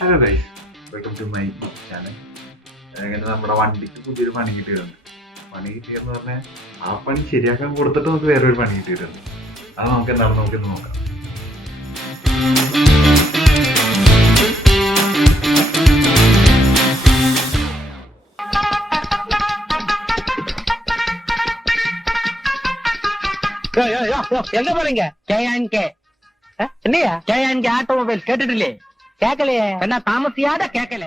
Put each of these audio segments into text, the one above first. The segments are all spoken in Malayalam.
Hello guys, welcome to my channel. അങ്ങനെ നമ്മുടെ വണ്ടിക്ക് പുതിയൊരു പണി കിട്ടിയിട്ടുണ്ട്. പണി കിട്ടിയെന്ന് പറഞ്ഞാൽ ആ പണി ശരിയാക്കാൻ കൊടുത്തിട്ട് നമുക്ക് വേറൊരു പണി കിട്ടിയിട്ടുണ്ട്. അത് നമുക്ക് എന്താണെന്ന് നമുക്കിന്ന് നോക്കാം. எங்க போறீங்க? KNK என்னையா KNK ஆட்டோமொபைல் கேட்டுட்டிല്ലേ? കേക്കലേ എന്നാ താമസിയാതെ കേക്കലേ.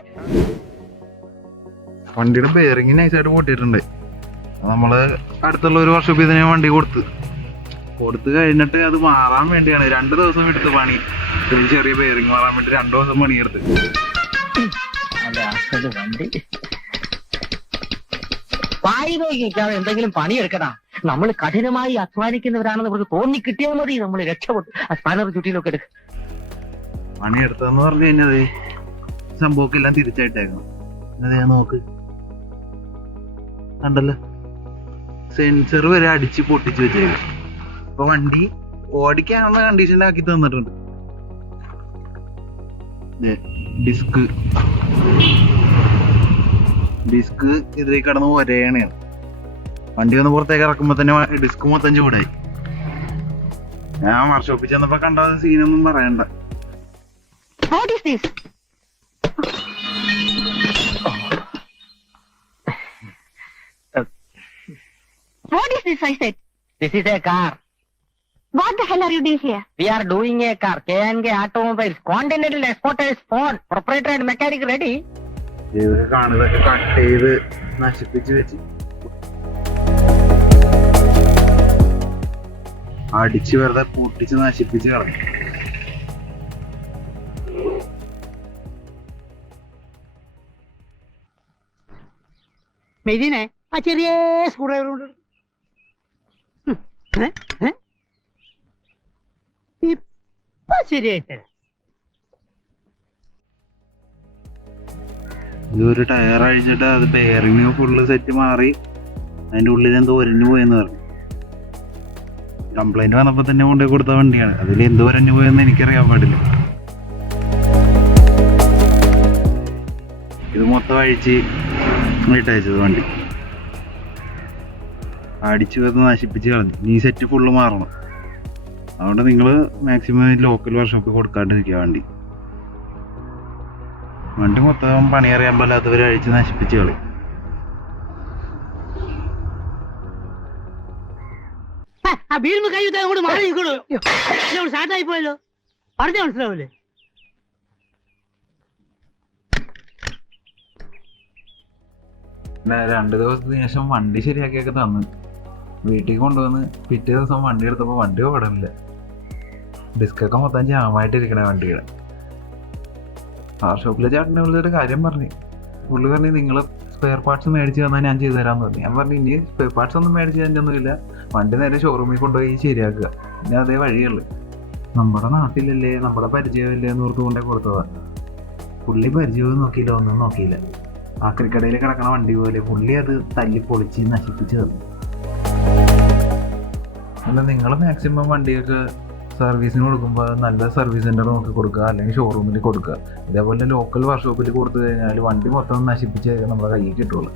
വണ്ടിയുടെ ബെയറിംഗ് നൈസായിട്ട് പൊട്ടിയിട്ടുണ്ട്. നമ്മള് അടുത്തുള്ള ഒരു വർഷം ഇതിനെ വണ്ടി കൊടുത്ത് കഴിഞ്ഞിട്ട് അത് മാറാൻ വേണ്ടിയാണ് 2 ദിവസം എടുത്ത് പണി. ഒരു ചെറിയ ബെയറിംഗ് മാറാൻ വേണ്ടി 2 ദിവസം പണിയെടുത്ത്. വണ്ടി വായി നോക്കിക്കാതെ എന്തെങ്കിലും പണിയെടുക്കടാ. നമ്മൾ കഠിനമായി അധ്വാനിക്കുന്നവരാണെന്ന് ഇവർക്ക് തോന്നി കിട്ടിയാൽ മതി. നമ്മൾ രക്ഷപ്പെട്ടു. ആ സ്പാനർ ചുറ്റിയിലൊക്കെ എടുക്കും. പണിയെടുത്തതെന്ന് പറഞ്ഞു കഴിഞ്ഞാൽ സംഭവമൊക്കെ എല്ലാം തിരിച്ചായിട്ടേക്കണം. അതെ, നോക്ക്, കണ്ടല്ലോ, സെൻസർ വരെ അടിച്ച് പൊട്ടിച്ച് വെച്ചേക്കും. ഇപ്പൊ വണ്ടി ഓടിക്കാനുള്ള കണ്ടീഷനിലാക്കി തന്നിട്ടുണ്ട്. ഡിസ്ക് ഇതിലേക്ക് കിടന്ന് ഒരേണയാണ്. വണ്ടി ഒന്ന് പുറത്തേക്ക് ഇറക്കുമ്പോ തന്നെ ഡിസ്ക് മൊത്തം ചൂടായി. ഞാൻ വർക്ക്ഷോപ്പിൽ ചെന്നപ്പോ കണ്ട സീനൊന്നും പറയണ്ട. What is this? What is this, I said? This is a car. What the hell are you doing here? We are doing a car. KNK Automobiles. Continental Exporters Phone. Proprietor and mechanic ready. ഇതൊക്കെ കാണുന്നതൊക്കെ കട്ട് ചെയ്ത് നശിപ്പിച്ച് വെച്ച് അടിച്ച് വെറുതെ പൊട്ടിച്ച് നശിപ്പിച്ച് കളഞ്ഞു. മെയ്തീനെ ആ ചെറിയ സ്ക്രൂ ഡ്രൈവർ കൊണ്ട് ഇപ്പൊ ശരിയായിട്ട് ഇതൊരു ടയർ അഴിച്ചിട്ട് അത് ബെയറിങ് ഫുള്ള് സെറ്റ് മാറി അതിന്റെ ഉള്ളിൽ എന്തോ ഒരഞ്ഞു പോയെന്ന് പറഞ്ഞു. കംപ്ലൈന്റ് വന്നപ്പോ തന്നെ കൊണ്ടുപോയി കൊടുത്ത വണ്ടിയാണ്. അതിൽ എന്തോ ഒരഞ്ഞു പോയെന്ന് എനിക്കറിയാൻ പാടില്ല. ഇത് മൊത്തം അഴിച്ച് ഇട്ടയച്ചത് വണ്ടി അടിച്ചു വന്ന് നശിപ്പിച്ച് കളഞ്ഞു. ഈ സെറ്റ് ഫുള്ള് മാറണം. അതുകൊണ്ട് നിങ്ങൾ മാക്സിമം ലോക്കൽ വർക്ക്ഷോപ്പിൽ കൊടുക്കാണ്ടിരിക്കുക. വണ്ടി മൊത്തം പണിയറിയാൻ പാടില്ലാത്തവർ അഴിച്ച് നശിപ്പിച്ച് കളി. ആ വീടിന് കൈ അങ്ങോട്ട് മാറി നിൽക്കണോ? സ്റ്റാർട്ടായി പോയല്ലോ. പറഞ്ഞ മനസ്സിലാവൂലേ? പിന്നെ 2 ദിവസത്തിന് ശേഷം വണ്ടി ശരിയാക്കിയൊക്കെ തന്നു. വീട്ടിൽ കൊണ്ടുവന്ന് പിറ്റേ ദിവസം വണ്ടി എടുത്തപ്പോൾ വണ്ടി ഓടണില്ല. ഡിസ്കൊക്കെ മൊത്തം ജാമായിട്ടിരിക്കണേ വണ്ടിയുടെ. വർക്ക്ഷോപ്പിലെ ചേട്ടനെ വിളിച്ചൊരു കാര്യം പറഞ്ഞു. പുള്ളി പറഞ്ഞു, നിങ്ങൾ സ്പെയർ പാർട്സ് മേടിച്ച് തന്നാൽ ഞാൻ ചെയ്തു തരാമെന്ന് പറഞ്ഞു. ഞാൻ പറഞ്ഞു, ഇനി സ്പെയർ പാർട്സ് ഒന്നും മേടിച്ച് തരാനൊന്നുമില്ല, വണ്ടി നേരെ ഷോറൂമിൽ കൊണ്ടുപോയി ശരിയാക്കുക. പിന്നെ അതേ വഴിയുള്ളു. നമ്മുടെ നാട്ടിലല്ലേ, നമ്മുടെ പരിചയമില്ലേ എന്ന് ഓർത്ത് കൊണ്ടേ കൊടുത്തതാണ്. പുള്ളി പരിചയവും നോക്കിയില്ല, ഒന്നും നോക്കിയില്ല. ആക്രിക്കടയിൽ കിടക്കണ വണ്ടി പോലെ പുള്ളി അത് തല്ലി പൊളിച്ച് നശിപ്പിച്ച് തന്നു. അല്ല, നിങ്ങൾ മാക്സിമം വണ്ടിയൊക്കെ സർവീസിന് കൊടുക്കുമ്പോൾ നല്ല സർവീസ് സെൻ്റർ നോക്കി കൊടുക്കുക, അല്ലെങ്കിൽ ഷോറൂമിൽ കൊടുക്കുക. ഇതേപോലെ ലോക്കൽ വർക്ക്ഷോപ്പിൽ കൊടുത്തു കഴിഞ്ഞാൽ വണ്ടി മൊത്തം നശിപ്പിച്ച് നമ്മുടെ കയ്യിൽ കിട്ടുള്ളൂ.